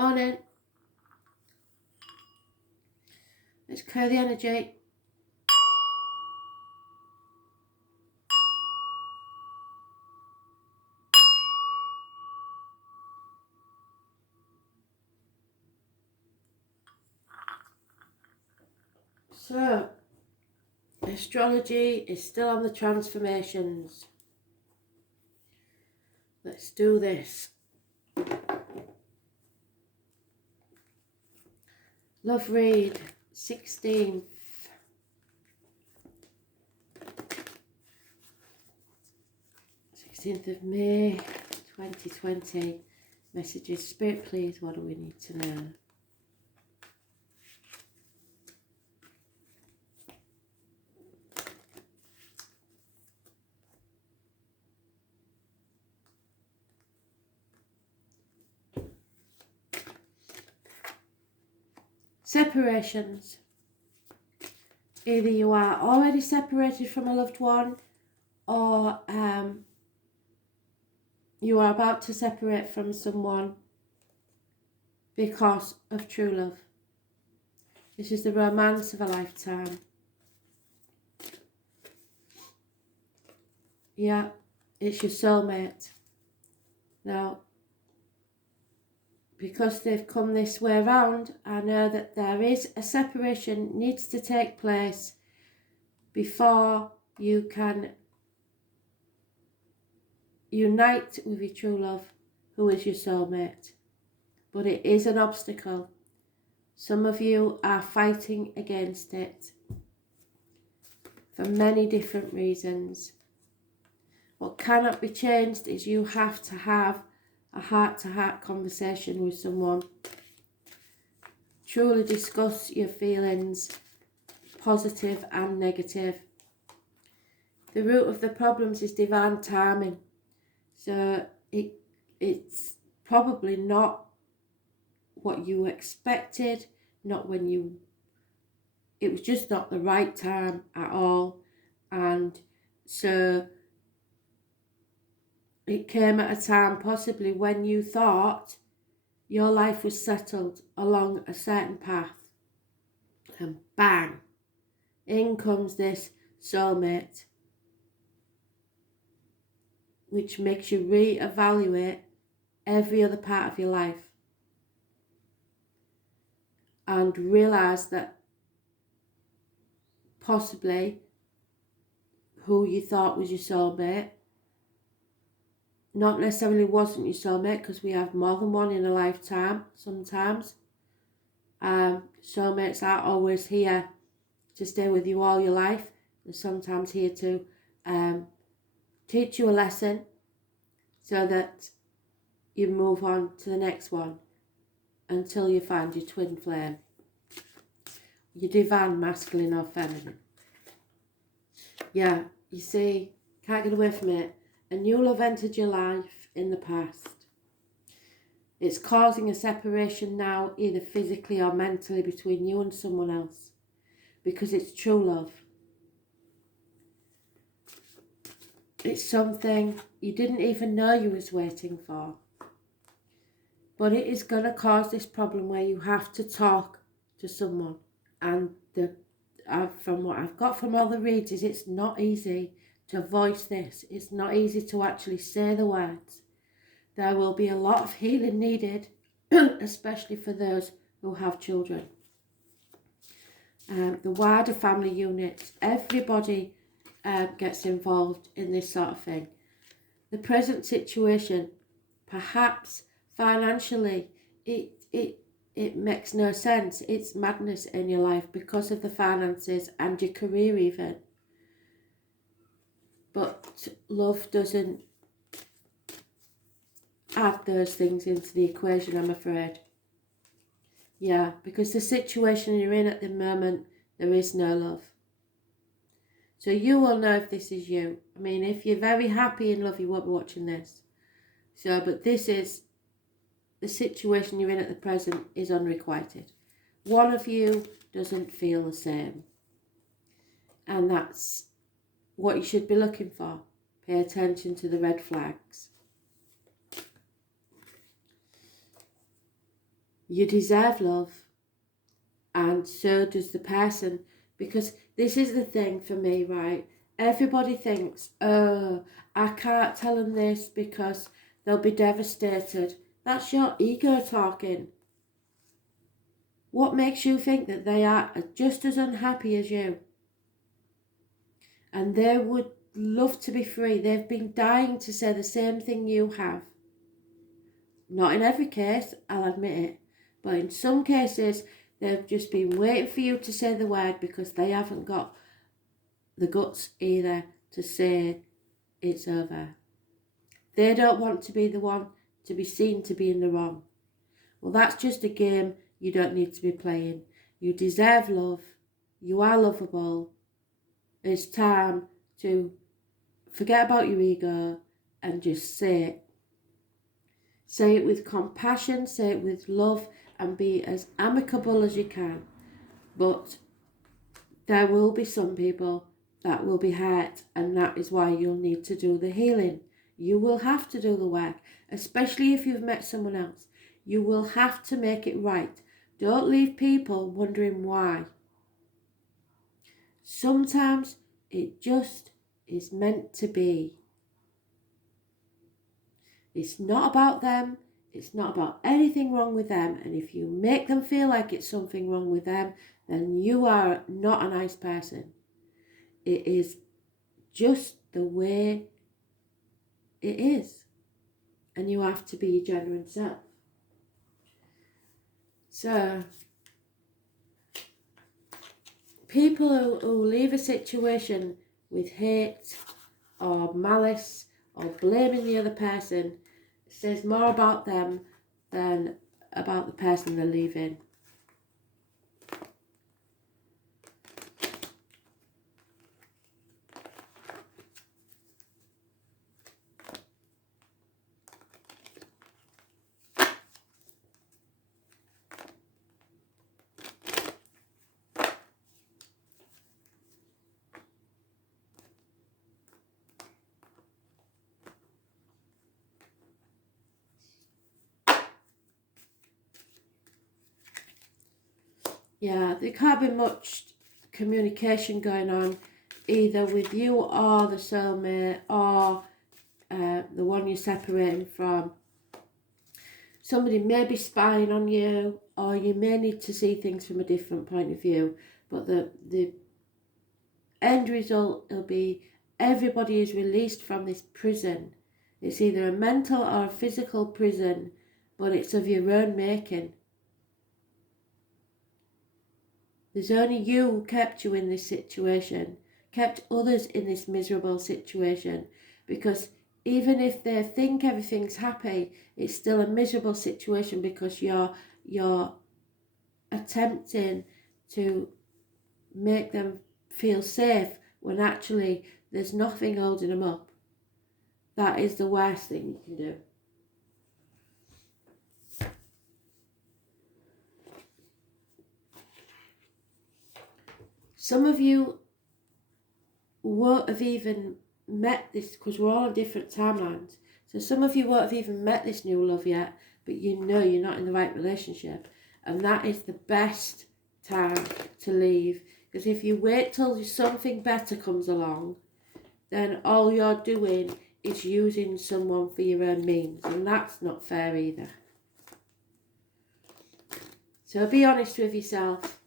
Morning. Let's clear the energy. So, astrology is still on the transformations. Let's do this. Love read, 16th. 16th of May, 2020. Messages. Spirit, please, what do we need to know? Separations. Either you are already separated from a loved one, or you are about to separate from someone because of true love. This is the romance of a lifetime. Yeah, it's your soulmate. Now, because they've come this way around, I know that there is a separation needs to take place before you can unite with your true love, who is your soulmate. But it is an obstacle. Some of you are fighting against it for many different reasons. What cannot be changed is you have to have a heart-to-heart conversation with someone. Truly discuss your feelings, positive and negative. The root of the problems is divine timing. So it's probably not what you expected, not when you... It was just not the right time at all. And so it came at a time possibly when you thought your life was settled along a certain path. And bang, in comes this soulmate, which makes you re-evaluate every other part of your life and realise that possibly who you thought was your soulmate not necessarily wasn't your soulmate, because we have more than one in a lifetime sometimes. Soulmates aren't always here to stay with you all your life. They're sometimes here to teach you a lesson so that you move on to the next one until you find your twin flame, your divine masculine or feminine. Yeah, you see, can't get away from it. A new love entered your life in the past. It's causing a separation now, either physically or mentally, between you and someone else, because it's true love. It's something you didn't even know you was waiting for. But it is going to cause this problem where you have to talk to someone. And from what I've got from all the reads is it's not easy to voice this. It's not easy to actually say the words. There will be a lot of healing needed, especially for those who have children. The wider family unit, everybody gets involved in this sort of thing. The present situation, perhaps financially, it makes no sense. It's madness in your life because of the finances and your career even. But love doesn't add those things into the equation, I'm afraid. Yeah, because the situation you're in at the moment, there is no love. So you will know if this is you. I mean, if you're very happy in love, you won't be watching this. So, but this is the situation you're in at the present is unrequited. One of you doesn't feel the same. And that's what you should be looking for. Pay attention to the red flags. You deserve love, and so does the person. Because this is the thing for me, right? Everybody thinks, oh, I can't tell them this because they'll be devastated. That's your ego talking. What makes you think that they are just as unhappy as you? And they would love to be free. They've been dying to say the same thing you have. Not in every case, I'll admit it. But in some cases, they've just been waiting for you to say the word because they haven't got the guts either to say it's over. They don't want to be the one to be seen to be in the wrong. Well, that's just a game you don't need to be playing. You deserve love. You are lovable. It's time to forget about your ego and just say it. Say it with compassion, say it with love, and be as amicable as you can. But there will be some people that will be hurt, and that is why you'll need to do the healing. You will have to do the work, especially if you've met someone else. You will have to make it right. Don't leave people wondering why. Sometimes it just is meant to be. It's not about them. It's not about anything wrong with them. And if you make them feel like it's something wrong with them, then you are not a nice person. It is just the way it is. And you have to be your genuine self. So, people who leave a situation with hate or malice or blaming the other person says more about them than about the person they're leaving. Yeah, there can't be much communication going on either with you or the soulmate or the one you're separating from. Somebody may be spying on you, or you may need to see things from a different point of view, but the end result will be everybody is released from this prison. It's either a mental or a physical prison, but it's of your own making. There's only you who kept you in this situation, kept others in this miserable situation, because even if they think everything's happy, it's still a miserable situation because you're attempting to make them feel safe when actually there's nothing holding them up. That is the worst thing you can do. Some of you won't have even met this, because we're all on different timelines. So some of you won't have even met this new love yet, but you know you're not in the right relationship. And that is the best time to leave. Because if you wait till something better comes along, then all you're doing is using someone for your own means. And that's not fair either. So be honest with yourself.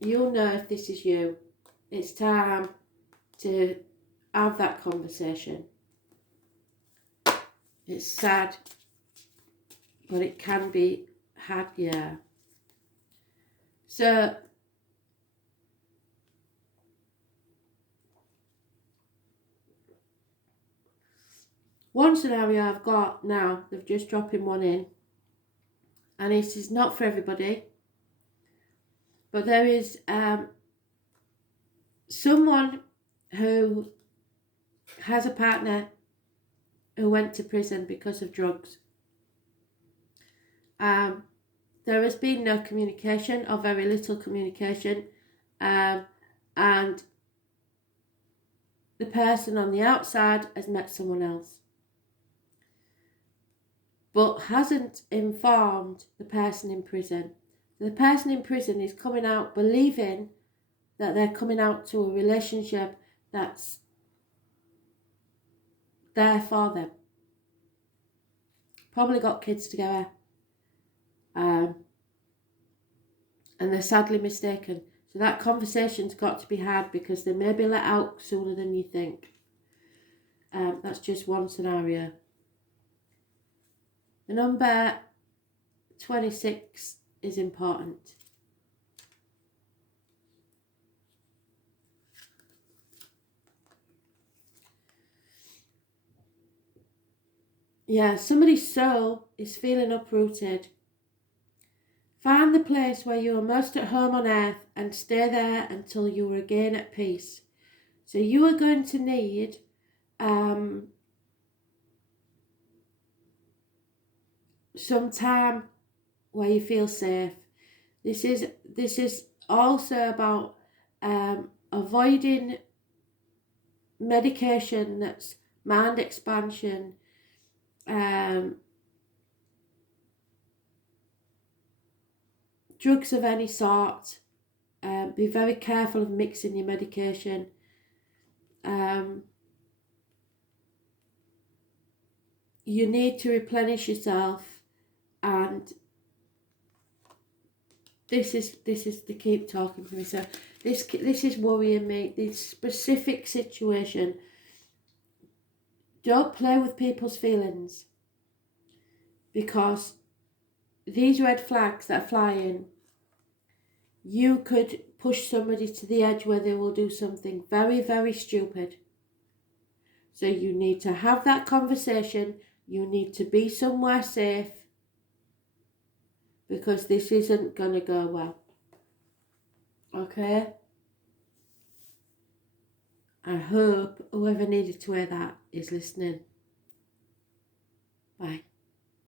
You'll know if this is you. It's time to have that conversation. It's sad, but it can be had, yeah. So, one scenario I've got now, they've just dropping one in, and it is not for everybody, but there is someone who has a partner who went to prison because of drugs. There has been no communication, or very little communication, and the person on the outside has met someone else. but hasn't informed the person in prison. The person in prison is coming out believing that they're coming out to a relationship that's there for them. Probably got kids together. And they're sadly mistaken. So that conversation's got to be had, because they may be let out sooner than you think. That's just one scenario. The number 26 is important. Yeah, somebody's soul is feeling uprooted. Find the place where you are most at home on earth and stay there until you are again at peace. So you are going to need some time where you feel safe. This is also about avoiding medication that's mind expansion, drugs of any sort. Be very careful of mixing your medication. You need to replenish yourself, and this is to keep talking to me. So this is worrying me. This specific situation. Don't play with people's feelings, because these red flags that are flying, you could push somebody to the edge where they will do something very, very stupid. So you need to have that conversation. You need to be somewhere safe, because this isn't going to go well. Okay? I hope whoever needed to hear that is listening. Bye.